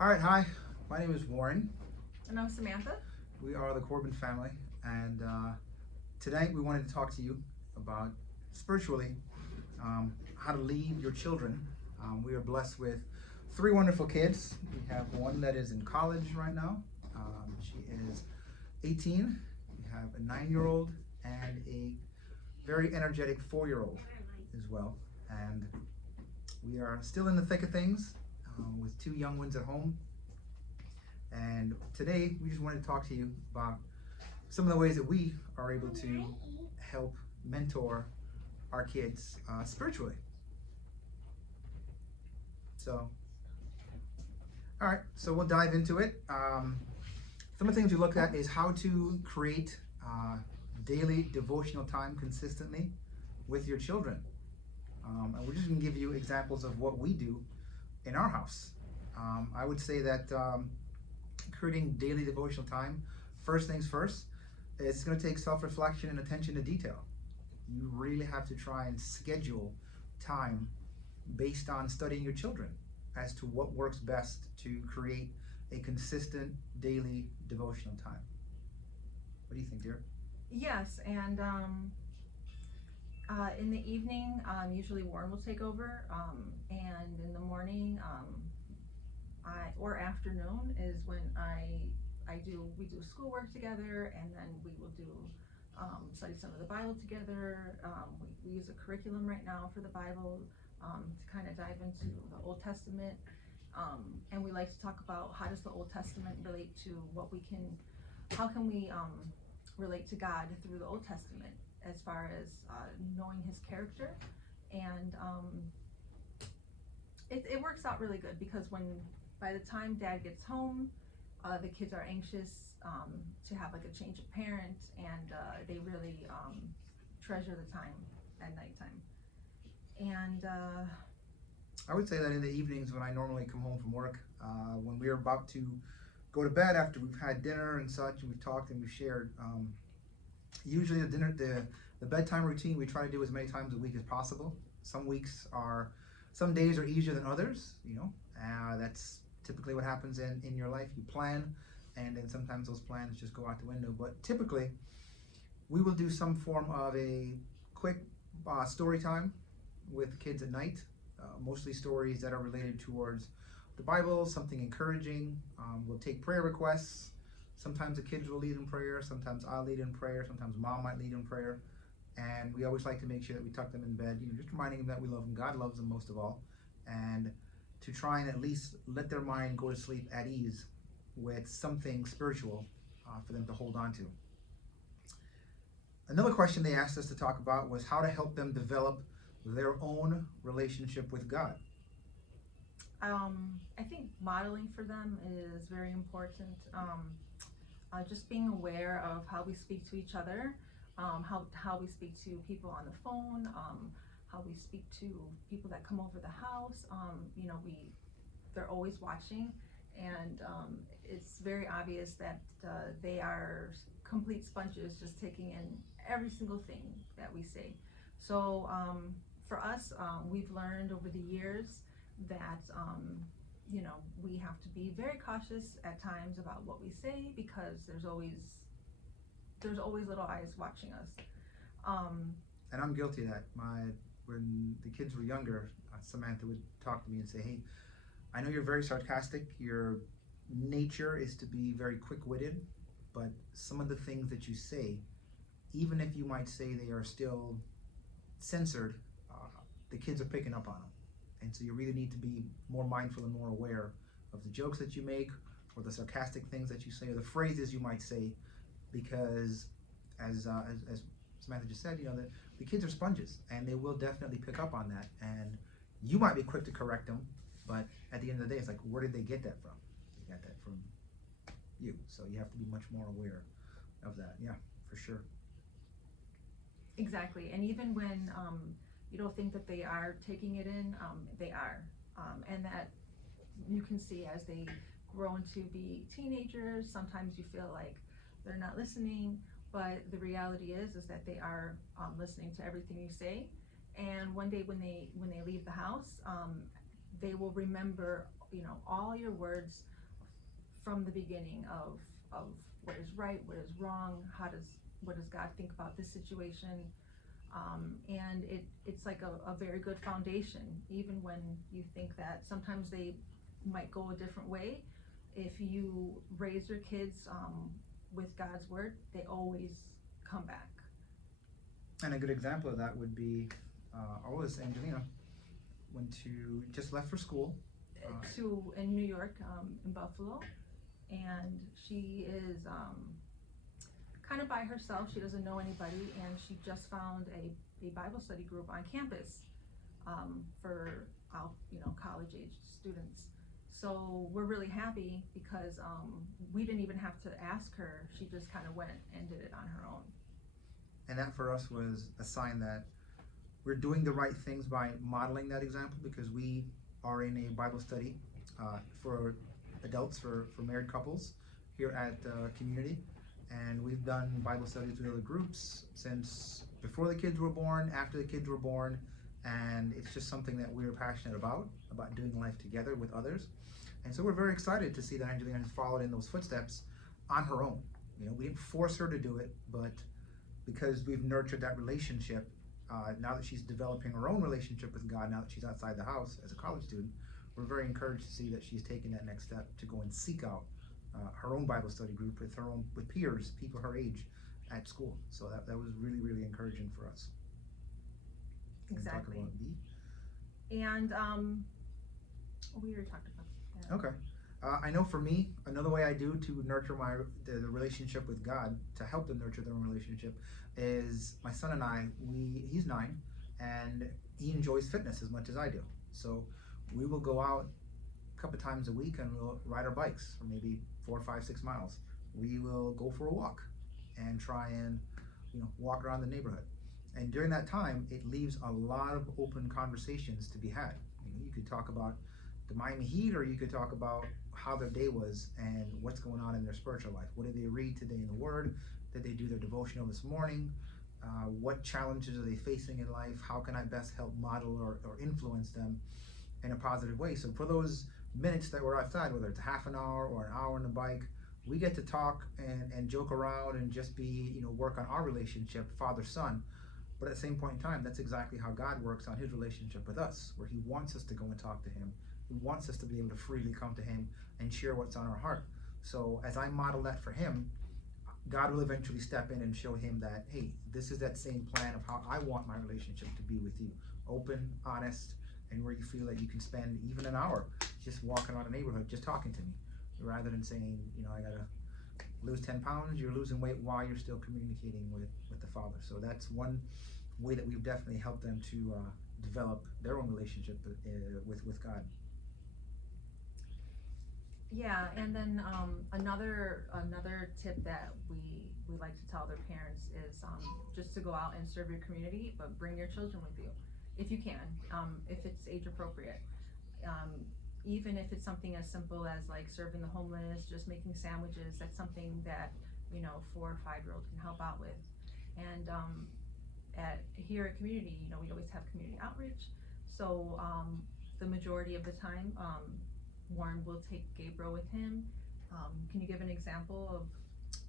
All right, hi. My name is Warren. And I'm Samantha. We are the Corbin family, and tonight we wanted to talk to you about spiritually how to lead your children. We are blessed with three wonderful kids. We have one that is in college right now. She is 18. We have a 9-year-old and a very energetic 4-year-old as well. And we are still in the thick of things with two young ones at home. And today we just wanted to talk to you about some of the ways that we are able to help mentor our kids spiritually. So, all right, so we'll dive into it. Some of the things we looked at is how to create daily devotional time consistently with your children. And we're just going to give you examples of what we do in our house. I would say that creating daily devotional time, first things first, it's going to take self-reflection and attention to detail. You really have to try and schedule time based on studying your children as to what works best to create a consistent daily devotional time. What do you think, dear? Yes, and in the evening, usually Warren will take over, and in the morning, or afternoon is when we do schoolwork together, and then we will do study some of the Bible together. We use a curriculum right now for the Bible to kind of dive into the Old Testament, and we like to talk about how does the Old Testament relate to how can we relate to God through the Old Testament as far as knowing His character, and it works out really good because by the time Dad gets home, the kids are anxious to have like a change of parent, and they really treasure the time at nighttime. And I would say that in the evenings when I normally come home from work, when we're about to go to bed after we've had dinner and such, and we've talked and we've shared, usually the bedtime routine we try to do as many times a week as possible. Some days are easier than others, that's typically what happens in your life. You plan, and then sometimes those plans just go out the window. But typically, we will do some form of a quick story time with kids at night, mostly stories that are related towards the Bible, something encouraging. We'll take prayer requests. Sometimes the kids will lead in prayer, sometimes I'll lead in prayer, sometimes Mom might lead in prayer. And we always like to make sure that we tuck them in bed, just reminding them that we love them. God loves them most of all. And to try and at least let their mind go to sleep at ease with something spiritual for them to hold on to. Another question they asked us to talk about was how to help them develop their own relationship with God. I think modeling for them is very important. Just being aware of how we speak to each other, how we speak to people on the phone, how we speak to people that come over the house. They're always watching, and it's very obvious that they are complete sponges, just taking in every single thing that we say. So for us, we've learned over the years that we have to be very cautious at times about what we say because there's always little eyes watching us. And I'm guilty of that. When the kids were younger, Samantha would talk to me and say, "Hey, I know you're very sarcastic. Your nature is to be very quick-witted, but some of the things that you say, even if you might say they are still censored, the kids are picking up on them. And so you really need to be more mindful and more aware of the jokes that you make or the sarcastic things that you say or the phrases you might say, because as Samantha just said, the kids are sponges and they will definitely pick up on that. And you might be quick to correct them, but at the end of the day, it's like, where did they get that from? They got that from you. So you have to be much more aware of that. Yeah, for sure. Exactly, and even when you don't think that they are taking it in, they are, and that you can see as they grow into be teenagers. Sometimes you feel like they're not listening, but the reality is that they are listening to everything you say. And one day when they leave the house, they will remember, all your words from the beginning of what is right, what is wrong, what does God think about this situation. And it's like a very good foundation, even when you think that sometimes they might go a different way. If you raise your kids with God's word, they always come back. And a good example of that would be our oldest, Angelina, just left for school. In New York, in Buffalo, and she is kind of by herself. She doesn't know anybody, and she just found a Bible study group on campus for college age students. So we're really happy because we didn't even have to ask her. She just kind of went and did it on her own. And that for us was a sign that we're doing the right things by modeling that example, because we are in a Bible study for adults, for married couples here at Community. And we've done Bible studies with other groups since before the kids were born, after the kids were born, and it's just something that we're passionate about doing life together with others. And so we're very excited to see that Angelina has followed in those footsteps on her own. We didn't force her to do it, but because we've nurtured that relationship, now that she's developing her own relationship with God, now that she's outside the house as a college student, we're very encouraged to see that she's taking that next step to go and seek out her own Bible study group with peers, people her age at school. So that was really, really encouraging for us. Exactly. Talk about B. And we already talked about that. Okay. I know for me, another way I do to nurture the relationship with God, to help them nurture their own relationship, is my son and I, he's 9, and he enjoys fitness as much as I do. So we will go out a couple times a week and we'll ride our bikes for maybe 4, 5, 6 miles. We will go for a walk and try and walk around the neighborhood. And during that time, it leaves a lot of open conversations to be had. You could talk about the Miami Heat, or you could talk about how their day was and what's going on in their spiritual life. What did they read today in the Word? Did they do their devotional this morning? What challenges are they facing in life? How can I best help model or influence them in a positive way? So for those minutes that we're outside, whether it's a half an hour or an hour on the bike, we get to talk and joke around and just work on our relationship, father-son. But at the same point in time, that's exactly how God works on his relationship with us, where he wants us to go and talk to him. He wants us to be able to freely come to him and share what's on our heart. So as I model that for him, God will eventually step in and show him that, hey, this is that same plan of how I want my relationship to be with you. Open, honest, and where you feel that you can spend even an hour just walking around the neighborhood, just talking to me, rather than saying, I gotta lose 10 pounds, you're losing weight while you're still communicating with the Father. So that's one way that we've definitely helped them to develop their own relationship with God. Yeah, and then another tip that we like to tell their parents is just to go out and serve your community, but bring your children with you if you can, if it's age appropriate. Even if it's something as simple as like serving the homeless, just making sandwiches, that's something that 4 or 5-year-old can help out with. And here at Community, we always have community outreach. So the majority of the time, Warren will take Gabriel with him. Can you give an example of?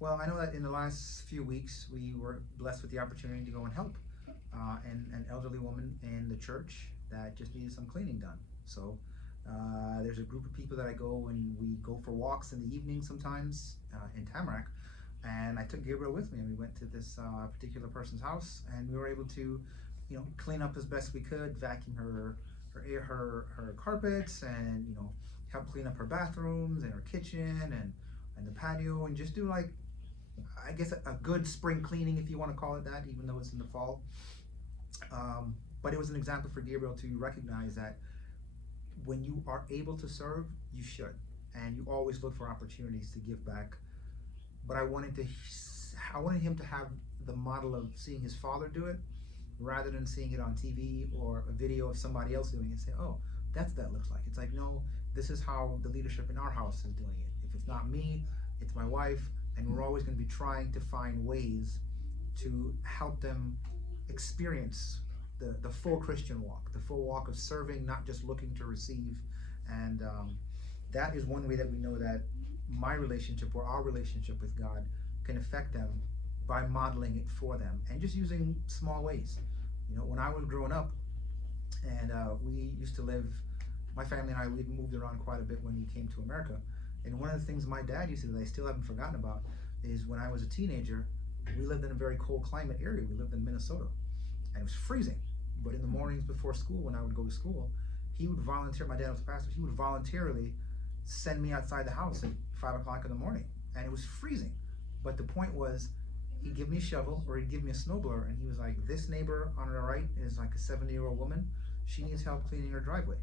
Well, I know that in the last few weeks, we were blessed with the opportunity to go and help an elderly woman in the church that just needed some cleaning done. So there's a group of people that I go and we go for walks in the evening sometimes in Tamarack. And I took Gabriel with me, and we went to this particular person's house, and we were able to, clean up as best we could, vacuum her carpets, and help clean up her bathrooms and her kitchen and the patio, and just do I guess a good spring cleaning, if you want to call it that, even though it's in the fall. But it was an example for Gabriel to recognize that when you are able to serve, you should, and you always look for opportunities to give back. But I wanted him to have the model of seeing his father do it, rather than seeing it on TV or a video of somebody else doing it and say, oh, that's what that looks like. It's like, no, this is how the leadership in our house is doing it. If it's not me, it's my wife, and we're always going to be trying to find ways to help them experience the full Christian walk, the full walk of serving, not just looking to receive. And that is one way that we know that my relationship or our relationship with God can affect them by modeling it for them and just using small ways. You know, when I was growing up, and we used to live, my family and I, we moved around quite a bit when we came to America. And one of the things my dad used to do that I still haven't forgotten about is when I was a teenager, we lived in a very cold climate area. We lived in Minnesota, and it was freezing. But in the mornings before school, when I would go to school, he would volunteer, my dad was a pastor, he would voluntarily send me outside the house at 5 o'clock in the morning. And it was freezing. But the point was, he'd give me a shovel or he'd give me a snowblower, and he was like, this neighbor on the right is like a 70-year-old woman. She needs help cleaning her driveway.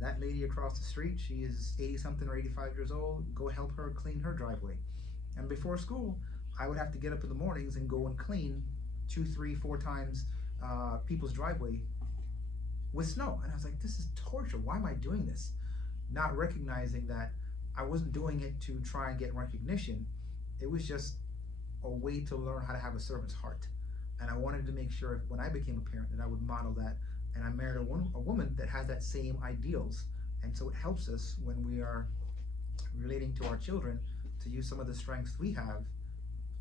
That lady across the street, she is 80 something or 85 years old. Go help her clean her driveway. And before school, I would have to get up in the mornings and go and clean 2, 3, 4 times people's driveway with snow. And I was like, this is torture. Why am I doing this? Not recognizing that I wasn't doing it to try and get recognition. It was just a way to learn how to have a servant's heart. And I wanted to make sure when I became a parent that I would model that. And I married a woman that has that same ideals. And so it helps us when we are relating to our children to use some of the strengths we have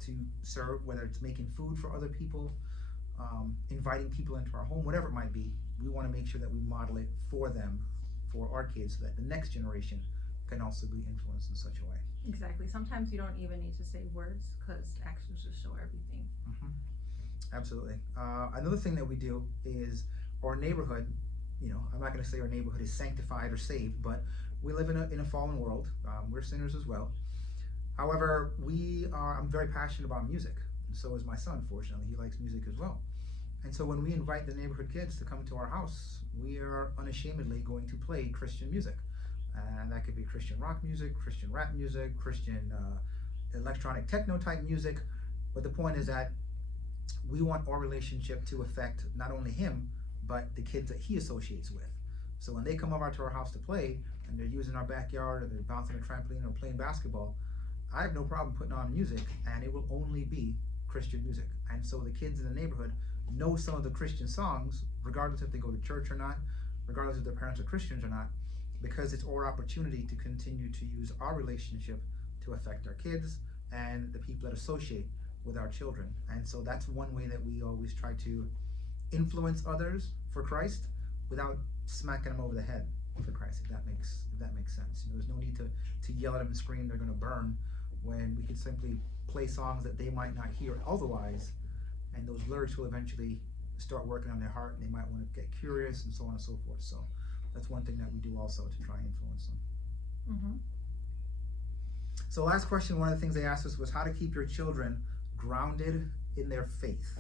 to serve, whether it's making food for other people, inviting people into our home, whatever it might be. We want to make sure that we model it for them, for our kids, so that the next generation can also be influenced in such a way. Exactly. Sometimes you don't even need to say words because actions just show everything. Absolutely. Another thing that we do is our neighborhood, you know, I'm not going to say our neighborhood is sanctified or saved, but we live in a fallen world. We're sinners as well. However, I'm very passionate about music, and so is my son, fortunately. He likes music as well. And so when we invite the neighborhood kids to come to our house, we are unashamedly going to play Christian music. And that could be Christian rock music, Christian rap music, Christian electronic techno type music. But the point is that we want our relationship to affect not only him, but the kids that he associates with. So when they come over to our house to play, and they're using our backyard, or they're bouncing a trampoline, or playing basketball, I have no problem putting on music, and it will only be Christian music. And so the kids in the neighborhood know some of the Christian songs, regardless if they go to church or not, regardless if their parents are Christians or not, because it's our opportunity to continue to use our relationship to affect our kids and the people that associate with our children. And so that's one way that we always try to influence others for Christ without smacking them over the head for Christ, if that makes sense. You know, there's no need to yell at them and scream they're going to burn, when we could simply play songs that they might not hear otherwise, and those lyrics will eventually start working on their heart, and they might want to get curious, and so on and so forth. So that's one thing that we do also to try and influence them. So last question, one of the things they asked us was how to keep your children grounded in their faith.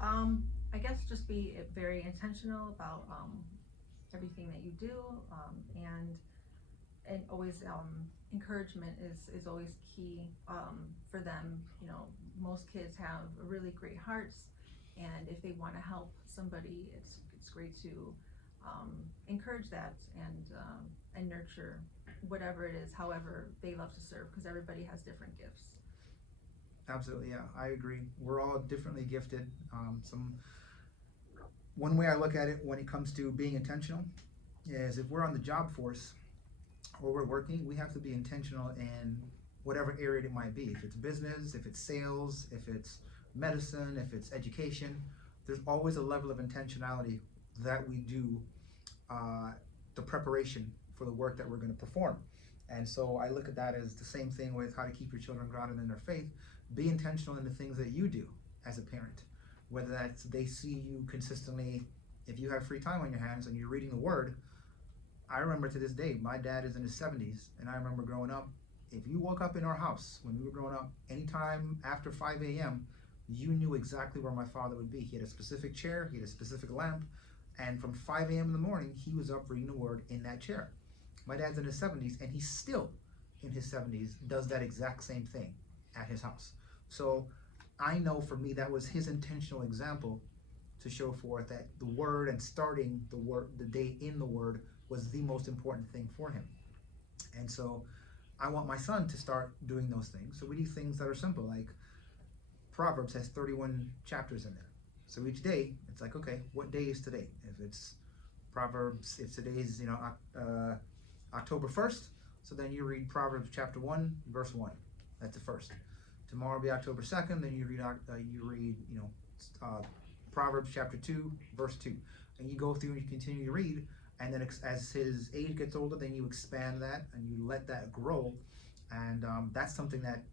I guess just be very intentional about everything that you do, and always encouragement is always key for them. You know, most kids have really great hearts, and if they want to help somebody, it's great to encourage that and nurture whatever it is, however they love to serve, because everybody has different gifts. Absolutely, yeah, I agree. We're all differently gifted. One way I look at it when it comes to being intentional is if we're on the job force or we're working, we have to be intentional in whatever area it might be. If it's business, if it's sales, if it's medicine, if it's education, there's always a level of intentionality that we do the preparation for the work that we're going to perform. And so I look at that as the same thing with how to keep your children grounded in their faith. Be intentional in the things that you do as a parent, whether that's they see you consistently. If you have free time on your hands and you're reading the Word, I remember to this day, my dad is in his 70s, and I remember growing up, if you woke up in our house when we were growing up, anytime after 5 a.m., you knew exactly where my father would be. He had a specific chair, he had a specific lamp, and from 5 a.m. in the morning, he was up reading the Word in that chair. My dad's in his 70s, and he still, in his 70s, does that exact same thing at his house. So I know for me, that was his intentional example to show forth that the Word and starting the day in the Word was the most important thing for him. And so I want my son to start doing those things. So we do things that are simple, like Proverbs has 31 chapters in there. So each day, it's like, okay, what day is today? If it's Proverbs, if today's, October 1st, so then you read Proverbs chapter 1, verse 1. That's the first. Tomorrow will be October 2nd, then you read, Proverbs chapter 2, verse 2. And you go through and you continue to read, and then as his age gets older, then you expand that and you let that grow. And that's something that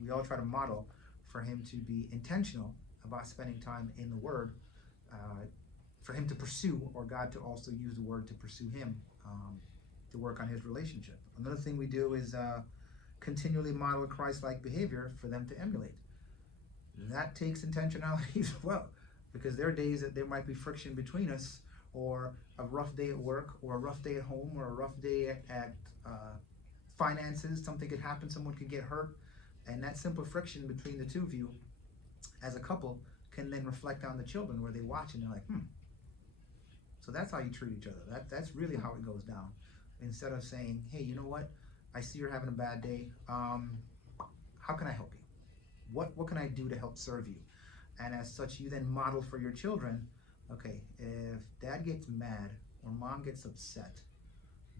we all try to model for him to be intentional about spending time in the Word, for him to pursue, or God to also use the Word to pursue him, to work on his relationship. Another thing we do is continually model Christ-like behavior for them to emulate. That takes intentionality as well, because there are days that there might be friction between us, or a rough day at work, or a rough day at home, or a rough day at finances. Something could happen, someone could get hurt, and that simple friction between the two of you as a couple can then reflect on the children, where they watch and they're like, so that's how you treat each other. That's really how it goes down. Instead of saying, hey, you know what, I see you're having a bad day, how can I help you? What can I do to help serve you? And as such, you then model for your children, okay, if dad gets mad or mom gets upset,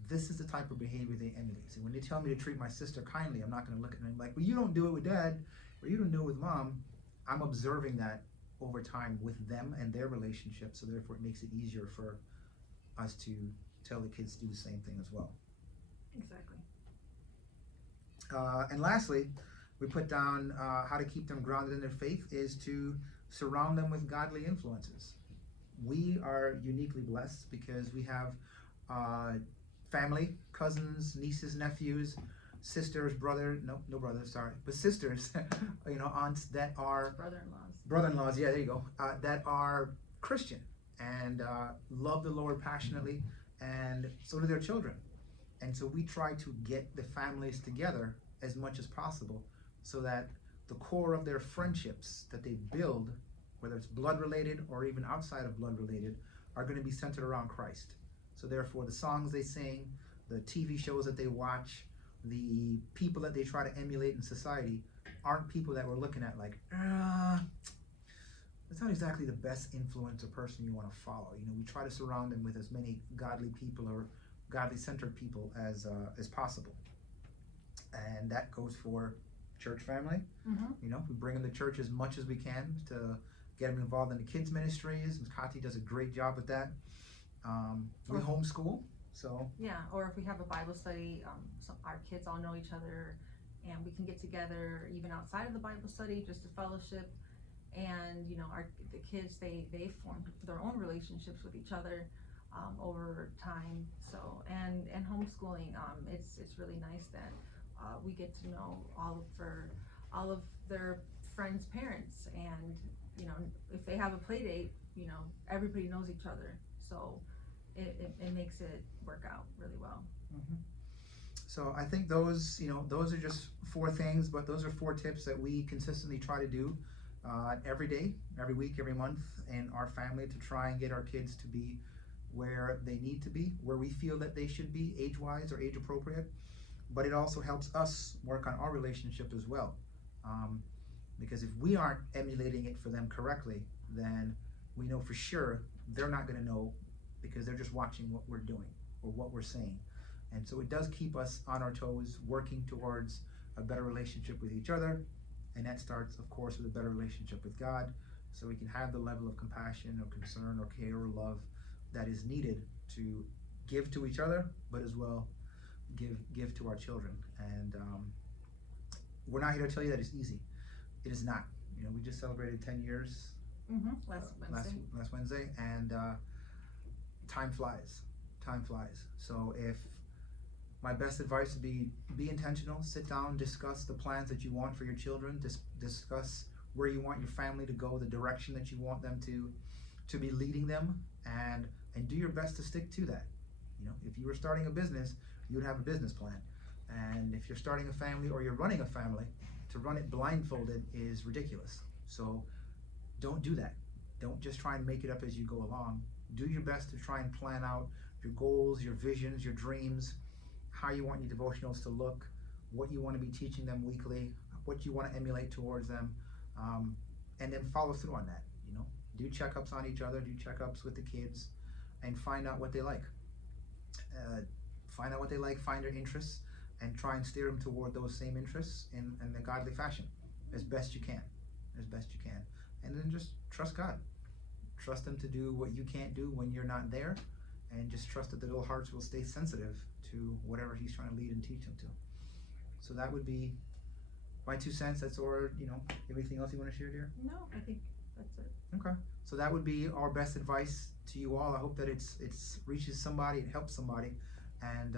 this is the type of behavior they emulate. So when they tell me to treat my sister kindly, I'm not going to look at them like, well, you don't do it with dad, or you don't do it with mom. I'm observing that over time with them and their relationship, so therefore it makes it easier for us to tell the kids to do the same thing as well. Exactly. And lastly, we put down how to keep them grounded in their faith is to surround them with godly influences. We are uniquely blessed because we have family, cousins, nieces, nephews, sisters, no brothers, sorry, but sisters, aunts that are brother-in-laws, yeah, there you go, that are Christian and love the Lord passionately, and so do their children. And so we try to get the families together as much as possible, so that the core of their friendships that they build, whether it's blood related or even outside of blood related, are going to be centered around Christ. So therefore the songs they sing, the TV shows that they watch, the people that they try to emulate in society aren't people that we're looking at like, that's not exactly the best influence or person you want to follow. We try to surround them with as many godly people or godly centered people as possible. And that goes for church family. We bring them to church as much as we can to get them involved in the kids ministries. Ms. Kati does a great job with that. We homeschool, so or if we have a Bible study, our kids all know each other, and we can get together even outside of the Bible study just to fellowship. And the kids, they formed their own relationships with each other over time. So and homeschooling, it's really nice that we get to know all of their friends' parents, and if they have a play date, everybody knows each other, so it makes it work out really well. So I think those are just 4 things, but those are 4 tips that we consistently try to do every day, every week, every month in our family, to try and get our kids to be where they need to be, where we feel that they should be age-wise or age-appropriate. But it also helps us work on our relationship as well, because if we aren't emulating it for them correctly, then we know for sure they're not going to know, because they're just watching what we're doing or what we're saying. And so it does keep us on our toes, working towards a better relationship with each other, and that starts, of course, with a better relationship with God, so we can have the level of compassion or concern or care or love that is needed to give to each other, but as well give to our children. And we're not here to tell you that it's easy. It is not. We just celebrated 10 years last Wednesday, and time flies. So if my best advice would be intentional, sit down, discuss the plans that you want for your children, discuss where you want your family to go, the direction that you want them to be leading them, and do your best to stick to that. If you were starting a business, you would have a business plan. And if you're starting a family or you're running a family, to run it blindfolded is ridiculous. So don't do that. Don't just try and make it up as you go along. Do your best to try and plan out your goals, your visions, your dreams, how you want your devotionals to look, what you want to be teaching them weekly, what you want to emulate towards them, and then follow through on that. do checkups on each other, do checkups with the kids, and find out what they like. Find out what they like, find their interests, and try and steer them toward those same interests in a godly fashion, as best you can, as best you can. And then just trust God. Trust Him to do what you can't do when you're not there, and just trust that the little hearts will stay sensitive to whatever He's trying to lead and teach them to. So that would be my 2 cents. That's or everything else you want to share, dear? No, I think that's it. Okay. So that would be our best advice to you all. I hope that it's reaches somebody, it helps somebody, and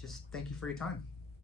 just thank you for your time.